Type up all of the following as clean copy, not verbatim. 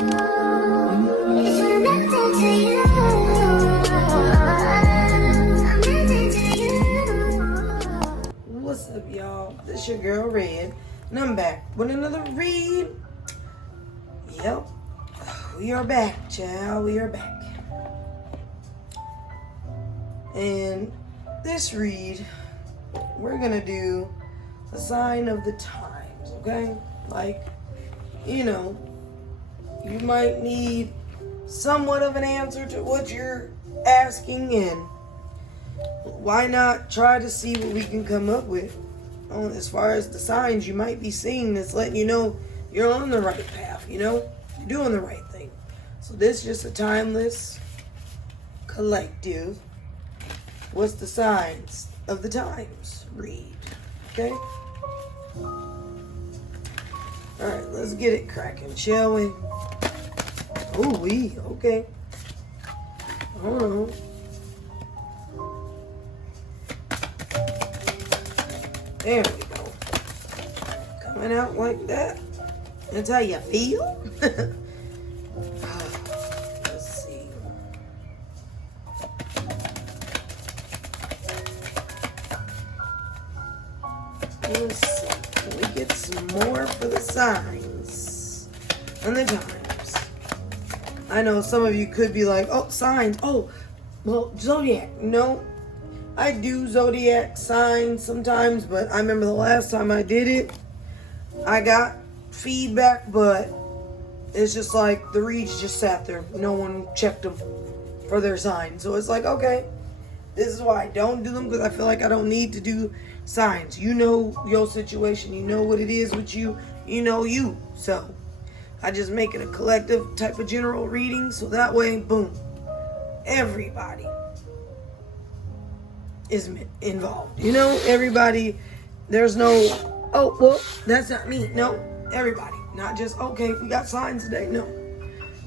What's up, y'all? This your girl Red, and I'm back with another read. Yep, we are back, child. We are back. And this read, we're gonna do a sign of the times, okay? Like, you know, you might need somewhat of an answer to what you're asking, and why not try to see what we can come up with as far as the signs you might be seeing that's letting you know you're on the right path, you know, you're doing the right thing. So this is just a timeless collective. What's the signs of the times? Read, okay? All right, let's get it cracking, shall we? Ooh, okay. Hold on. There we go. Coming out like that. That's how you feel? Let's see. Let's see. Can we get some more for the signs and the times? I know some of you could be like, oh, signs. Oh, well, Zodiac. No. I do zodiac signs sometimes, but I remember the last time I did it, I got feedback, but it's just like the reads just sat there. No one checked them for their signs. So it's like, okay, this is why I don't do them, because I feel like I don't need to do signs. You know your situation. You know what it is with you. You know you. So I just make it a collective type of general reading, so that way, boom, everybody is involved. You know, everybody, there's no, oh, well, that's not me. No, everybody. Not just, okay, we got signs today. No.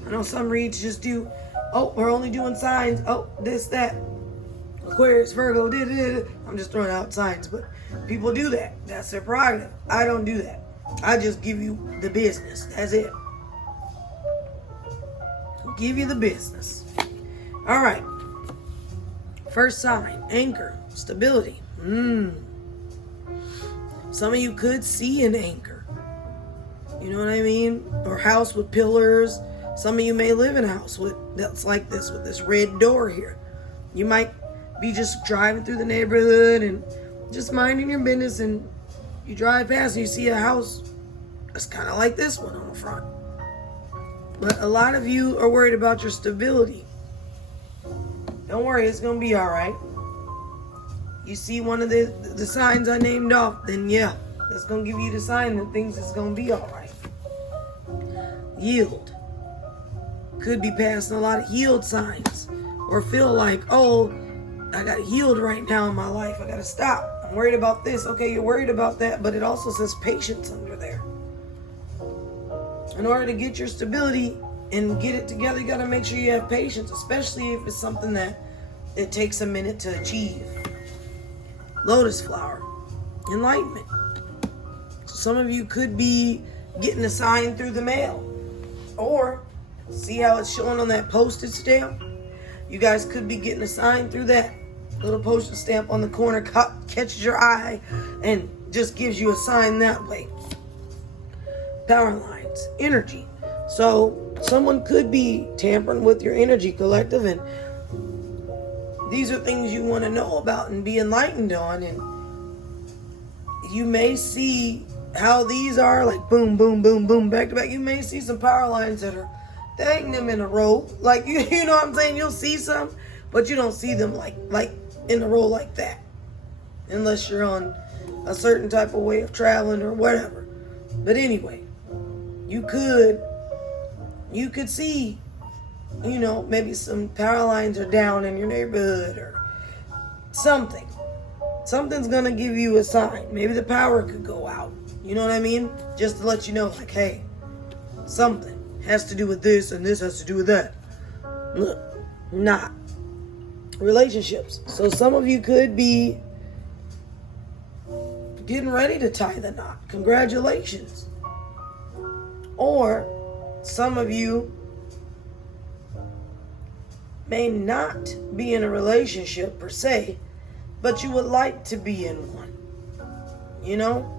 I know some reads just do, oh, we're only doing signs. Oh, this, that. Aquarius, Virgo, I'm just throwing out signs, but people do that. That's their prerogative. I don't do that. I just give you the business. That's it. Give you the business. All right. First sign, anchor, stability. Some of you could see an anchor. You know what I mean? Or house with pillars. Some of you may live in a house that's like this, with this red door here. You might be just driving through the neighborhood and just minding your business, and you drive past and you see a house that's kind of like this one on the front. But a lot of you are worried about your stability. Don't worry, it's going to be all right. You see one of the signs I named off, then yeah, that's going to give you the sign that things is going to be all right. Yield. Could be passing a lot of yield signs, or feel like, oh, I got healed right now in my life. I got to stop. I'm worried about this. Okay, you're worried about that, but it also says patience under there. In order to get your stability and get it together, you got to make sure you have patience, especially if it's something that it takes a minute to achieve. Lotus flower, enlightenment. So some of you could be getting a sign through the mail, or see how it's showing on that postage stamp? You guys could be getting a sign through that. Little postage stamp on the corner catches your eye and just gives you a sign that way. Power lines, energy. So someone could be tampering with your energy, collective, and these are things you want to know about and be enlightened on. And you may see how these are, like boom, boom, boom, boom, back to back. You may see some power lines that are dang them in a row. Like, you know what I'm saying? You'll see some, but you don't see them like in a row like that. Unless you're on a certain type of way of traveling or whatever. But anyway, you could see, you know, maybe some power lines are down in your neighborhood or something. Something's gonna give you a sign. Maybe the power could go out. You know what I mean? Just to let you know, like, hey, something has to do with this and this has to do with that. Look, not. Relationships. So some of you could be getting ready to tie the knot. Congratulations. Or Some of you may not be in a relationship per se, but you would like to be in one. You know?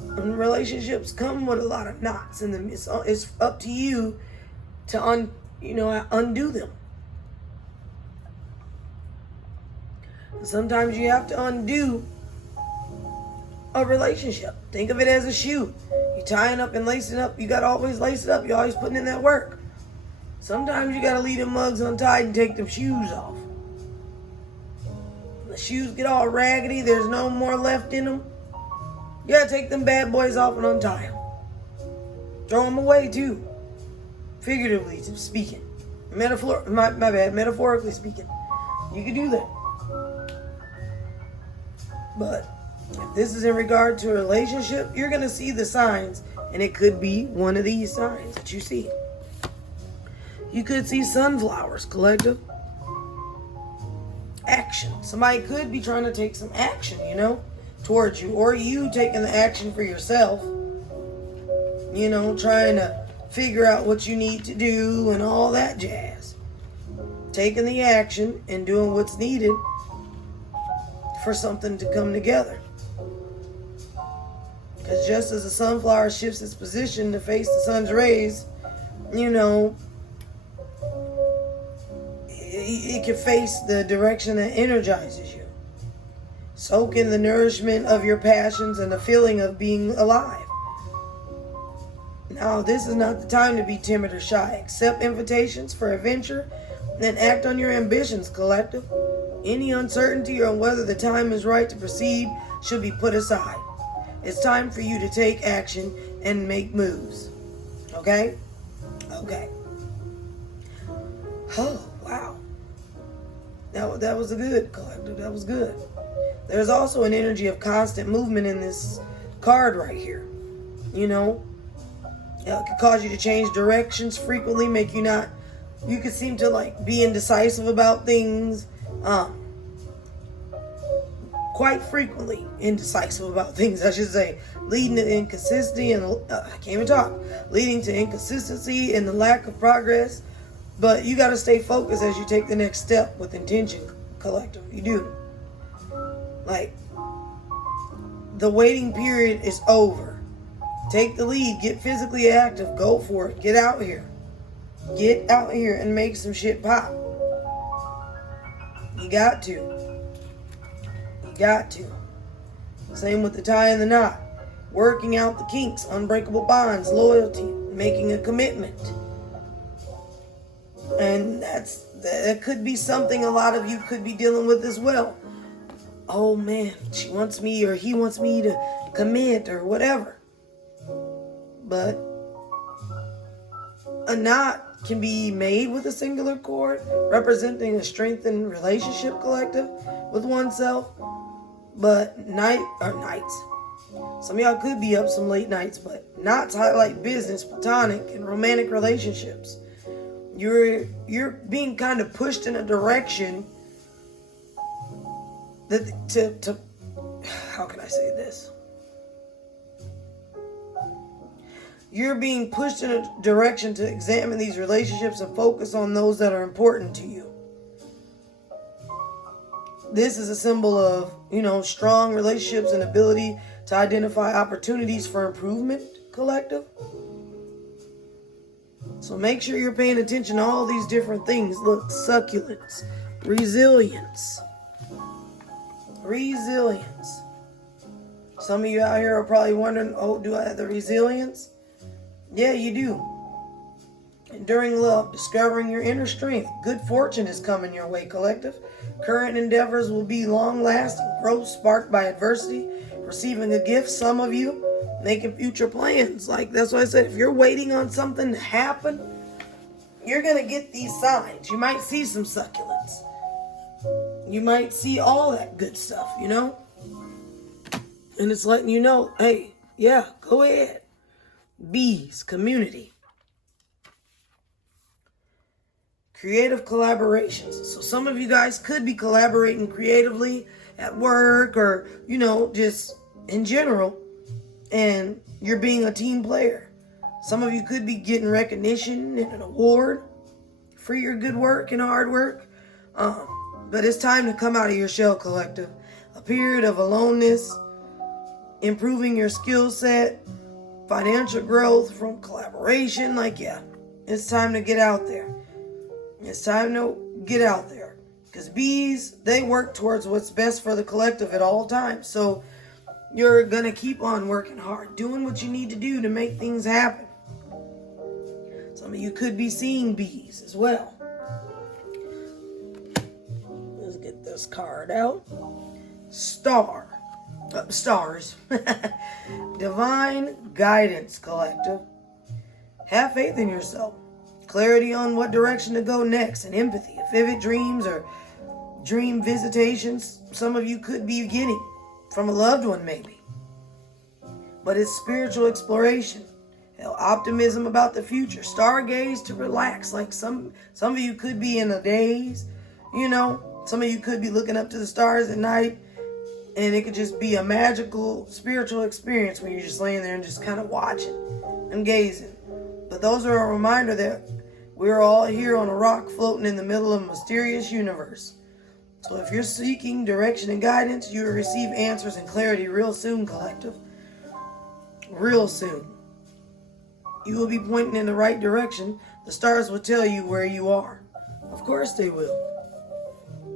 And relationships come with a lot of knots in them. It's up to you to undo them. Sometimes you have to undo a relationship. Think of it as a shoe. You tying up and lacing up. You gotta always lace it up. You're always putting in that work. Sometimes you gotta leave them mugs untied and take them shoes off. When the shoes get all raggedy, there's no more left in them. You gotta take them bad boys off and untie them. Throw them away too. Figuratively speaking. Metaphorically speaking. You can do that. But if this is in regard to a relationship, you're going to see the signs, and it could be one of these signs that you see. You could see sunflowers, collective. Action. Somebody could be trying to take some action, towards you, or you taking the action for yourself. Trying to figure out what you need to do and all that jazz. Taking the action and doing what's needed for something to come together. Because just as the sunflower shifts its position to face the sun's rays, it can face the direction that energizes you. Soak in the nourishment of your passions and the feeling of being alive. Now, this is not the time to be timid or shy. Accept invitations for adventure and act on your ambitions, collective. Any uncertainty on whether the time is right to proceed should be put aside. It's time for you to take action and make moves. Okay? Okay. Oh, wow. That was a good collective. That was good. There's also an energy of constant movement in this card right here. It could cause you to change directions frequently, you could seem to be indecisive about things. Quite frequently indecisive about things, I should say, leading to inconsistency and leading to inconsistency and the lack of progress. But you got to stay focused as you take the next step with intention, collective. You do. The waiting period is over. Take the lead. Get physically active. Go for it. Get out here. Get out here and make some shit pop. You got to. Got to. Same with the tie and the knot. Working out the kinks, unbreakable bonds, loyalty, making a commitment. And that could be something a lot of you could be dealing with as well. Oh man, she wants me or he wants me to commit or whatever. But a knot can be made with a singular cord, representing a strengthened relationship, collective, with oneself. But nights. Some of y'all could be up some late nights, but knots highlight business, platonic, and romantic relationships. You're being kind of pushed in a direction that how can I say this? You're being pushed in a direction to examine these relationships and focus on those that are important to you. This is a symbol of, strong relationships and ability to identify opportunities for improvement, collective. So make sure you're paying attention to all these different things. Look, succulence, resilience. Some of you out here are probably wondering, do I have the resilience? Yeah, you do. Enduring love, discovering your inner strength. Good fortune is coming your way, collective. Current endeavors will be long-lasting. Growth sparked by adversity. Receiving a gift, some of you. Making future plans. That's why I said, if you're waiting on something to happen, you're going to get these signs. You might see some succulents. You might see all that good stuff, And it's letting you know, hey, yeah, go ahead. Bees, community. Creative collaborations. So some of you guys could be collaborating creatively at work or, just in general. And you're being a team player. Some of you could be getting recognition and an award for your good work and hard work. But it's time to come out of your shell, collective. A period of aloneness, improving your skill set, financial growth from collaboration. It's time to get out there. It's time to get out there. Because bees, they work towards what's best for the collective at all times. So you're going to keep on working hard, doing what you need to do to make things happen. Some of you could be seeing bees as well. Let's get this card out. Stars. Divine guidance, collective. Have faith in yourself. Clarity on what direction to go next, and empathy. Vivid dreams or dream visitations some of you could be getting from a loved one, maybe. But it's spiritual exploration. Optimism about the future. Stargaze to relax. Like some of you could be in a daze. Some of you could be looking up to the stars at night, and it could just be a magical spiritual experience where you're just laying there and just kind of watching and gazing. But those are a reminder that we're all here on a rock floating in the middle of a mysterious universe. So if you're seeking direction and guidance, you will receive answers and clarity real soon, collective. Real soon. You will be pointing in the right direction. The stars will tell you where you are. Of course they will.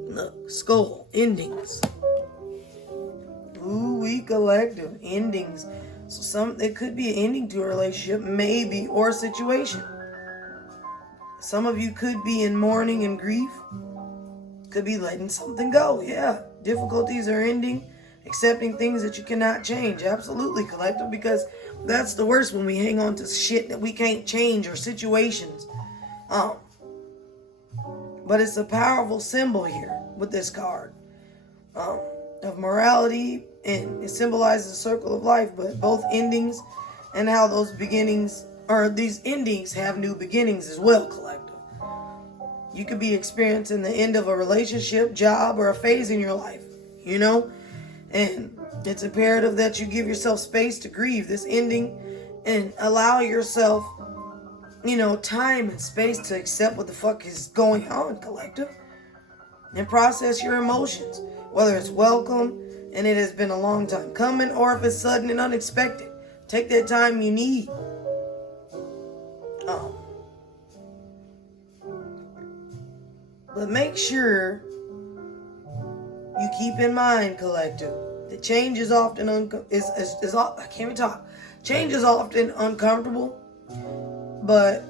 Look, skull, endings. Ooh, we collective, endings. So it could be an ending to a relationship, maybe, or a situation. Some of you could be in mourning and grief. Could be letting something go, yeah. Difficulties are ending. Accepting things that you cannot change. Absolutely, collective, because that's the worst when we hang on to shit that we can't change or situations. But it's a powerful symbol here with this card of morality, and it symbolizes a circle of life, but both endings and how those beginnings, or these endings, have new beginnings as well, collective. You could be experiencing the end of a relationship, job, or a phase in your life, And it's imperative that you give yourself space to grieve this ending and allow yourself, time and space to accept what the fuck is going on, collective. And process your emotions, whether it's welcome and it has been a long time coming, or if it's sudden and unexpected. Take that time you need. But make sure you keep in mind, collective, that change is often I can't even talk. Change is often uncomfortable, but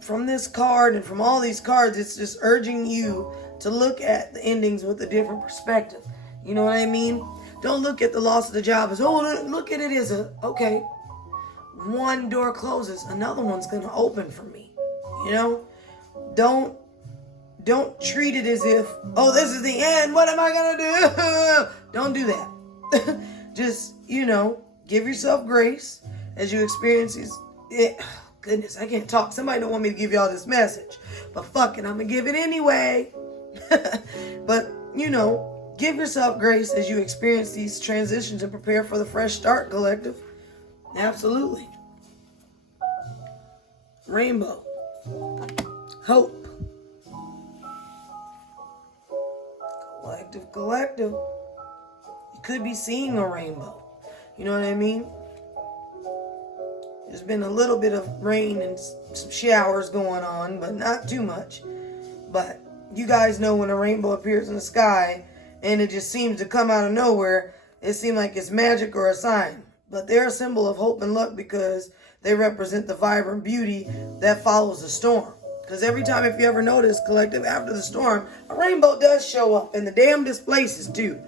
from this card and from all these cards, it's just urging you to look at the endings with a different perspective. You know what I mean? Don't look at the loss of the job as, look at it as okay, one door closes, another one's going to open for me. Don't treat it as if, this is the end. What am I going to do? Don't do that. Just, give yourself grace as you experience it. Goodness, I can't talk. Somebody don't want me to give y'all this message. But fuck it, I'm going to give it anyway. But, give yourself grace as you experience these transitions and prepare for the fresh start, collective. Absolutely. Rainbow. Hope. Collective. You could be seeing a rainbow. You know what I mean? There's been a little bit of rain and some showers going on, but not too much. But you guys know when a rainbow appears in the sky and it just seems to come out of nowhere, it seems like it's magic or a sign. But they're a symbol of hope and luck because they represent the vibrant beauty that follows the storm. Because every time, if you ever notice, collective, after the storm, a rainbow does show up in the damnedest places too.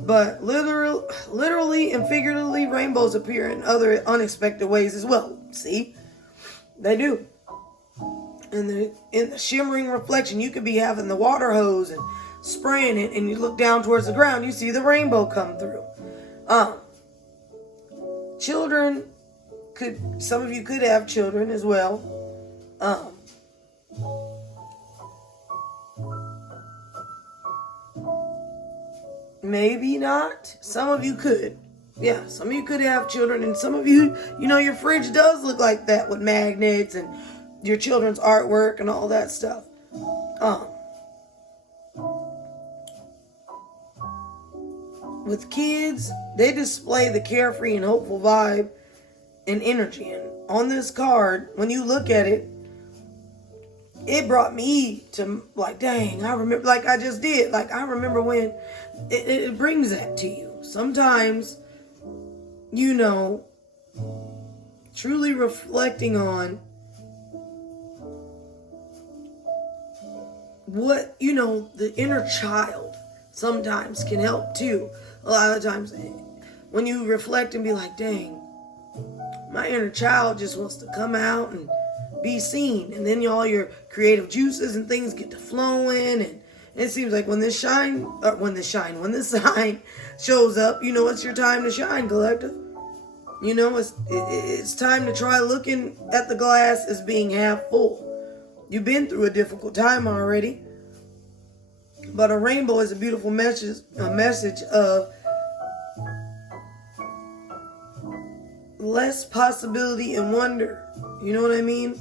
But literally and figuratively, rainbows appear in other unexpected ways as well. See? They do. In the shimmering reflection, you could be having the water hose and spraying it, and you look down towards the ground, you see the rainbow come through. Children some of you could have children as well. Maybe not. Some of you could. Yeah, some of you could have children, and some of you, your fridge does look like that with magnets and your children's artwork and all that stuff. With kids, they display the carefree and hopeful vibe and energy. And on this card, when you look at it, it brought me to like, dang, I remember, like I just did. Like, I remember when it brings that to you. Sometimes, truly reflecting on what, the inner child sometimes can help too. A lot of times when you reflect and be like, dang, my inner child just wants to come out and be seen. And then all your creative juices and things get to flowing. And it seems like when this sign shows up, it's your time to shine, collective. It's time to try looking at the glass as being half full. You've been through a difficult time already. But a rainbow is a beautiful message of less possibility and wonder. You know what I mean?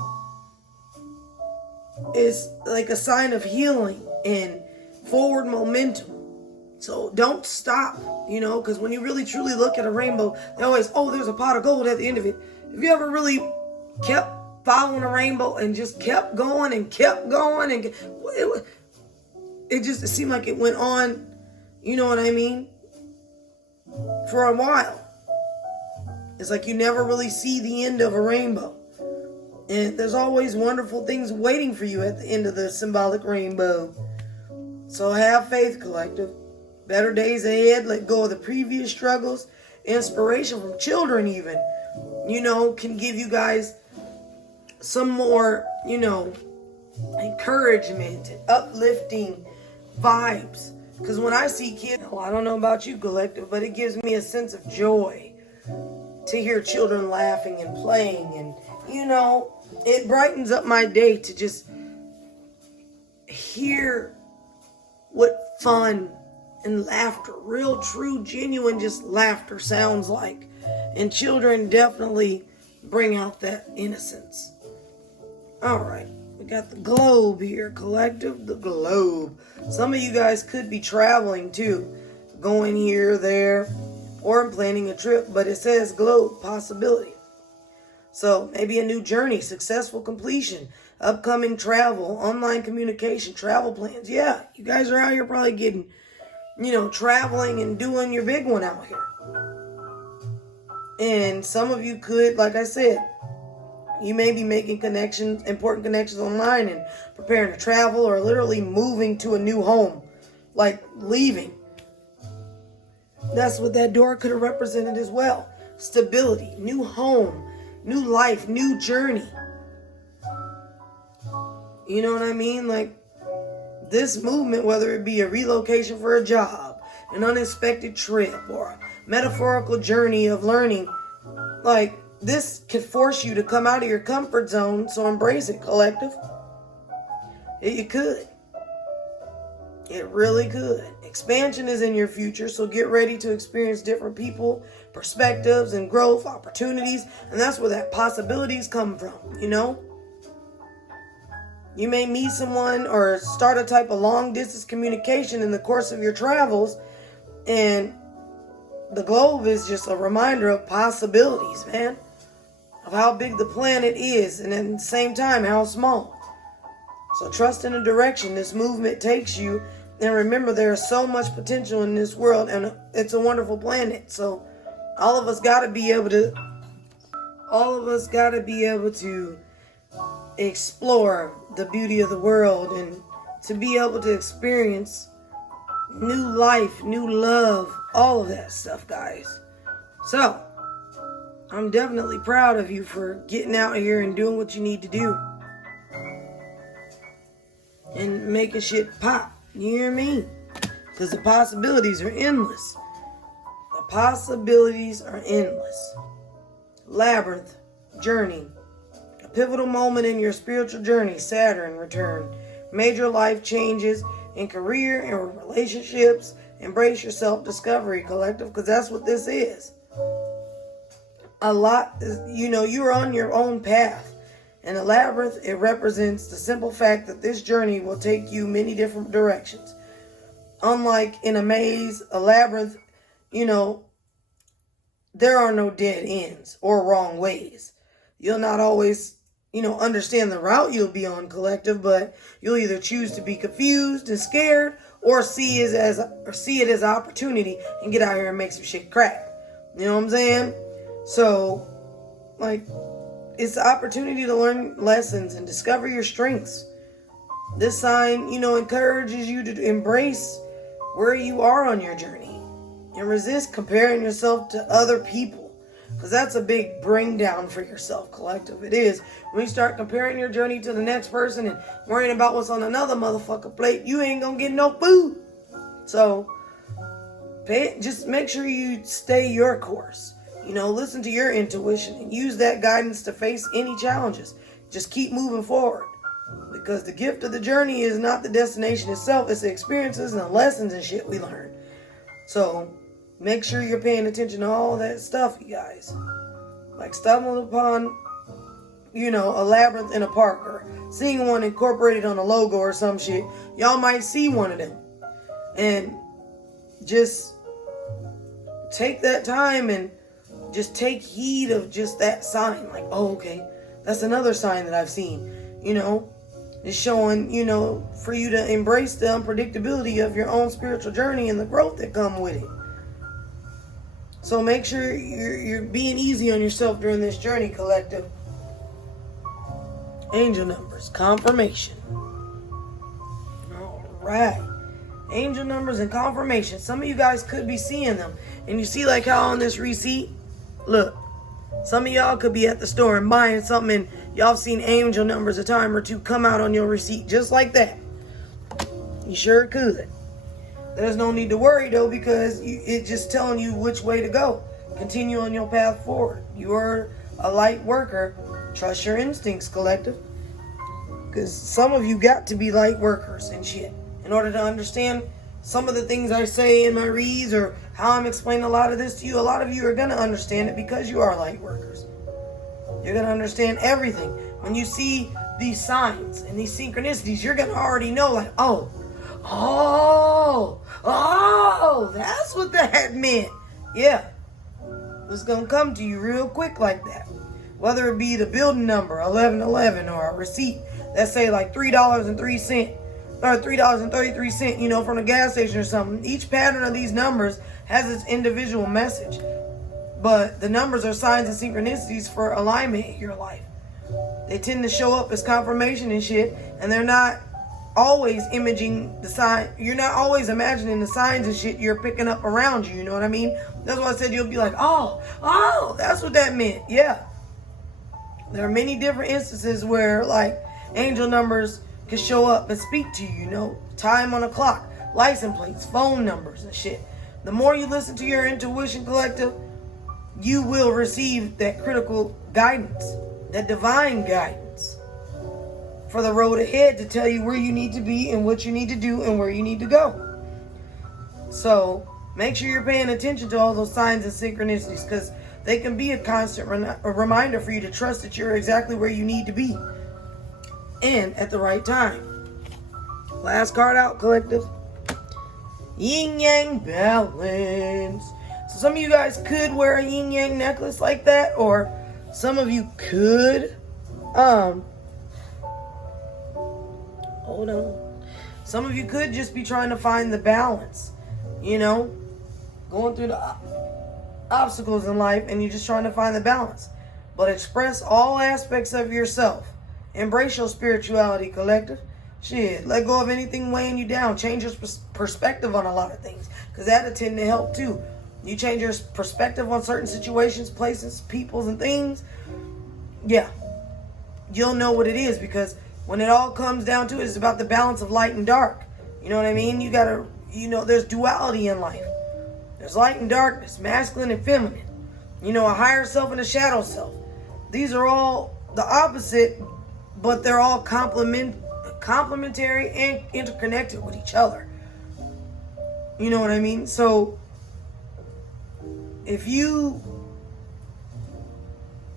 It's like a sign of healing and forward momentum. So don't stop, because when you really truly look at a rainbow, they always, there's a pot of gold at the end of it. Have you ever really kept following a rainbow and just kept going and kept going? And it seemed like it went on, you know what I mean, for a while. It's like you never really see the end of a rainbow. And there's always wonderful things waiting for you at the end of the symbolic rainbow. So have faith, collective. Better days ahead. Let go of the previous struggles. Inspiration from children even, can give you guys some more, encouragement and uplifting vibes. Because when I see kids, I don't know about you, collective, but it gives me a sense of joy to hear children laughing and playing. And, it brightens up my day to just hear what fun and laughter, real, true, genuine, just laughter sounds like. And children definitely bring out that innocence. All right. We got the globe here, collective, the globe. Some of you guys could be traveling too, going here, there, or planning a trip, but it says globe, possibility. So maybe a new journey, successful completion, upcoming travel, online communication, travel plans. Yeah, you guys are out here probably getting, traveling and doing your big one out here. And some of you could, like I said, you may be making important connections online and preparing to travel or literally moving to a new home, like leaving. That's what that door could have represented as well. Stability, new home, new life, new journey. You know what I mean? Like this movement, whether it be a relocation for a job, an unexpected trip, or a metaphorical journey of learning, like this could force you to come out of your comfort zone. So embrace it, collective. It could. It really could. Expansion is in your future, so get ready to experience different people, perspectives, and growth, opportunities. And that's where that possibilities come from, You may meet someone or start a type of long-distance communication in the course of your travels. And the globe is just a reminder of possibilities, man. Of how big the planet is, and at the same time, how small. So trust in the direction this movement takes you. And remember, there is so much potential in this world, and it's a wonderful planet. So all of us got to be able to explore the beauty of the world and to be able to experience new life, new love, all of that stuff, guys. So I'm definitely proud of you for getting out here and doing what you need to do and making shit pop. You hear me? Because the possibilities are endless. The possibilities are endless. Labyrinth, journey. A pivotal moment in your spiritual journey, Saturn return. Major life changes in career and relationships. Embrace your self-discovery, collective, because that's what this is. a lot, you're on your own path. And a labyrinth, it represents the simple fact that this journey will take you many different directions. Unlike in a maze, a labyrinth, there are no dead ends or wrong ways. You'll not always, understand the route you'll be on, collective, but you'll either choose to be confused and scared or see it as an opportunity and get out here and make some shit crack. You know what I'm saying? So, it's the opportunity to learn lessons and discover your strengths. This sign, encourages you to embrace where you are on your journey and resist comparing yourself to other people. Because that's a big bring down for yourself, collective. It is. When you start comparing your journey to the next person and worrying about what's on another motherfucker plate, you ain't gonna get no food. So, just make sure you stay your course. Listen to your intuition and use that guidance to face any challenges. Just keep moving forward. Because the gift of the journey is not the destination itself. It's the experiences and the lessons and shit we learn. So, make sure you're paying attention to all that stuff, you guys. Like stumbling upon, a labyrinth in a park or seeing one incorporated on a logo or some shit. Y'all might see one of them. And just take that time and just take heed of just that sign. Like, oh, okay, that's another sign that I've seen. It's showing, for you to embrace the unpredictability of your own spiritual journey and the growth that come with it. So make sure you're being easy on yourself during this journey, collective. Angel numbers, confirmation. All right. Angel numbers and confirmation. Some of you guys could be seeing them. And you see like how on this receipt, look, some of y'all could be at the store and buying something and y'all have seen angel numbers a time or two come out on your receipt just like that. You sure could. There's no need to worry though, because it's just telling you which way to go. Continue on your path forward. You are a light worker. Trust your instincts, collective. Because some of you got to be light workers and shit. In order to understand some of the things I say in my reads or how I'm explaining a lot of this to you, a lot of you are going to understand it because you are light workers. You're going to understand everything. When you see these signs and these synchronicities, you're going to already know like, oh, that's what that meant. Yeah. It's going to come to you real quick like that. Whether it be the building number, 1111, or a receipt that say like $3.03 or $3.33, from the gas station or something. Each pattern of these numbers has its individual message. But the numbers are signs and synchronicities for alignment in your life. They tend to show up as confirmation and shit, and they're not always imaging the sign. You're not always imagining the signs and shit you're picking up around you, you know what I mean? That's why I said you'll be like, oh, that's what that meant. Yeah. There are many different instances where like angel numbers can show up and speak to you, time on a clock, license plates, phone numbers and shit. The more you listen to your intuition, collective, you will receive that critical guidance, that divine guidance for the road ahead to tell you where you need to be and what you need to do and where you need to go. So make sure you're paying attention to all those signs and synchronicities, because they can be a constant reminder for you to trust that you're exactly where you need to be and at the right time. Last card out, collective. Yin Yang balance. So some of you guys could wear a yin yang necklace like that, or some of you could hold on. Some of you could just be trying to find the balance, going through the obstacles in life and you're just trying to find the balance. But express all aspects of yourself. Embrace your spirituality, collective. Shit, let go of anything weighing you down. Change your perspective on a lot of things, because that'll tend to help too. You change your perspective on certain situations, places, peoples, and things, yeah, you'll know what it is, because when it all comes down to it, it's about the balance of light and dark. You know what I mean? You gotta, there's duality in life. There's light and darkness, masculine and feminine. A higher self and a shadow self. These are all the opposite, but they're all complementary and interconnected with each other. You know what I mean? So if you,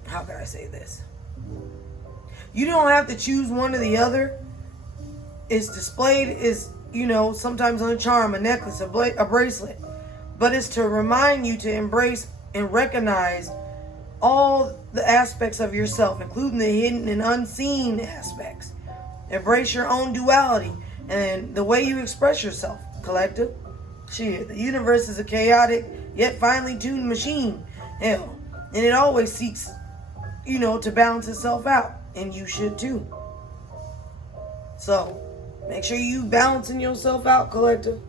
how can I say this? You don't have to choose one or the other. It's displayed as, sometimes on a charm, a necklace, a bracelet. But it's to remind you to embrace and recognize all the aspects of yourself, including the hidden and unseen aspects. Embrace your own duality and the way you express yourself, collective. Shit, the universe is a chaotic yet finely tuned machine. Hell, and it always seeks, to balance itself out. And you should too. So, make sure you balancing yourself out, collective.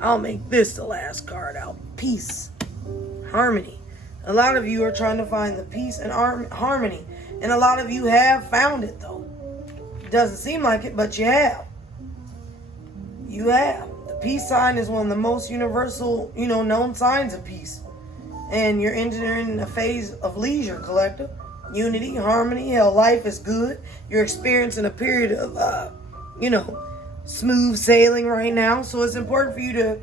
I'll make this the last card out. Peace. Harmony. A lot of you are trying to find the peace and harmony. And a lot of you have found it, though. It doesn't seem like it, but you have. You have. The peace sign is one of the most universal, known signs of peace. And you're entering a phase of leisure, collective. Unity, harmony, hell, life is good. You're experiencing a period of, smooth sailing right now. So it's important for you to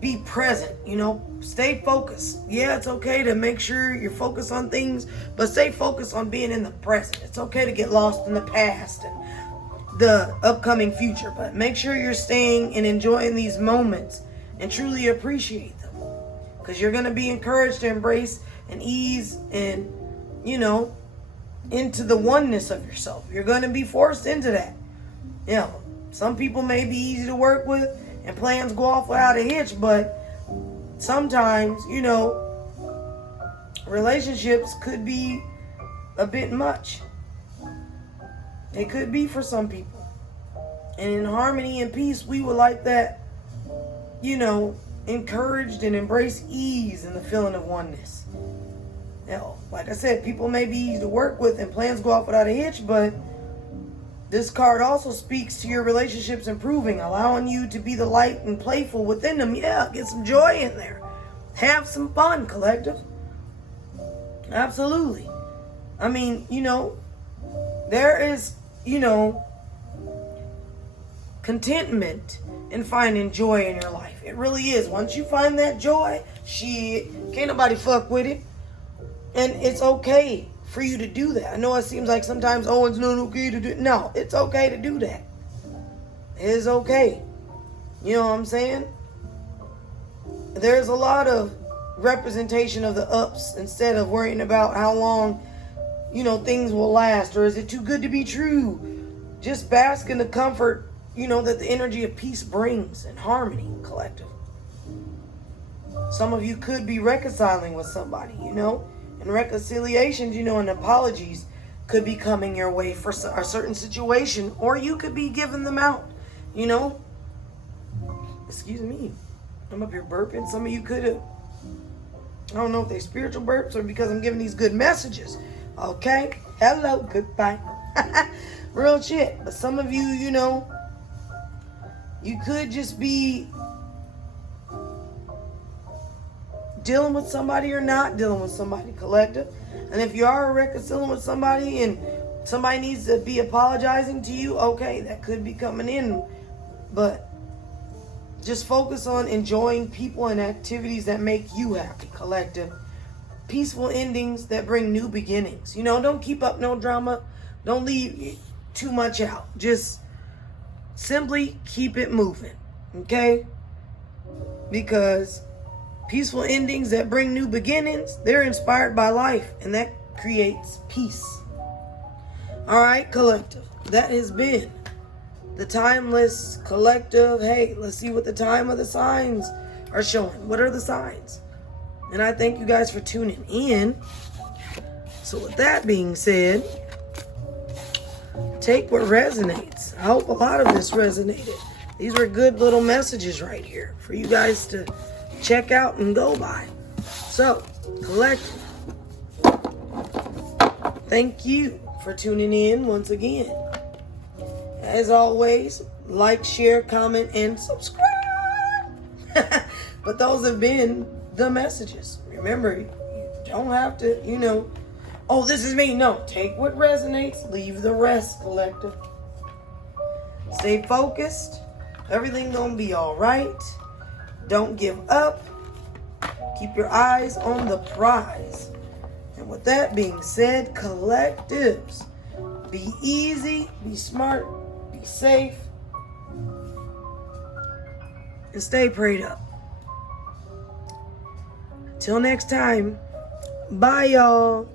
be present, stay focused. Yeah, it's okay to make sure you're focused on things, but stay focused on being in the present. It's okay to get lost in the past and the upcoming future, but make sure you're staying and enjoying these moments and truly appreciate them. Because you're going to be encouraged to embrace and ease and into the oneness of yourself. You're going to be forced into that. Some people may be easy to work with and plans go off without a hitch, but sometimes, relationships could be a bit much. They could be for some people. And in harmony and peace, we would like that, encouraged and embrace ease and the feeling of oneness. Like I said, people may be easy to work with and plans go off without a hitch, but this card also speaks to your relationships improving, allowing you to be the light and playful within them. Yeah, get some joy in there. Have some fun, collective. Absolutely. I mean, there is, contentment in finding joy in your life. It really is. Once you find that joy, shit, can't nobody fuck with it. And it's okay for you to do that. I know it seems like sometimes, it's not okay to do it. No, it's okay to do that. It is okay. You know what I'm saying? There's a lot of representation of the ups instead of worrying about how long, things will last, or is it too good to be true? Just bask in the comfort, that the energy of peace brings and harmony, collective. Some of you could be reconciling with somebody, and reconciliations, and apologies could be coming your way for a certain situation, or you could be giving them out, Excuse me. I'm up here burping. Some of you could have, I don't know if they're spiritual burps or because I'm giving these good messages. Okay? Hello, goodbye. Real shit. But some of you, you could just be dealing with somebody or not dealing with somebody, collective. And if you are reconciling with somebody and somebody needs to be apologizing to you, okay, that could be coming in. But just focus on enjoying people and activities that make you happy, collective. Peaceful endings that bring new beginnings. Don't keep up no drama. Don't leave too much out. Just simply keep it moving, okay? Because peaceful endings that bring new beginnings, they're inspired by life, and that creates peace. All right, collective. That has been the Timeless Collective. Hey, let's see what the time of the signs are showing. What are the signs? And I thank you guys for tuning in. So with that being said, take what resonates. I hope a lot of this resonated. These were good little messages right here for you guys to check out and go by. So, collective, thank you for tuning in once again. As always, like, share, comment, and subscribe. But those have been the messages. Remember, you don't have to, this is me. No, take what resonates, leave the rest, collective. Stay focused. Everything gonna be all right. Don't give up. Keep your eyes on the prize. And with that being said, collectives, be easy, be smart, be safe, and stay prayed up. Till next time, bye y'all.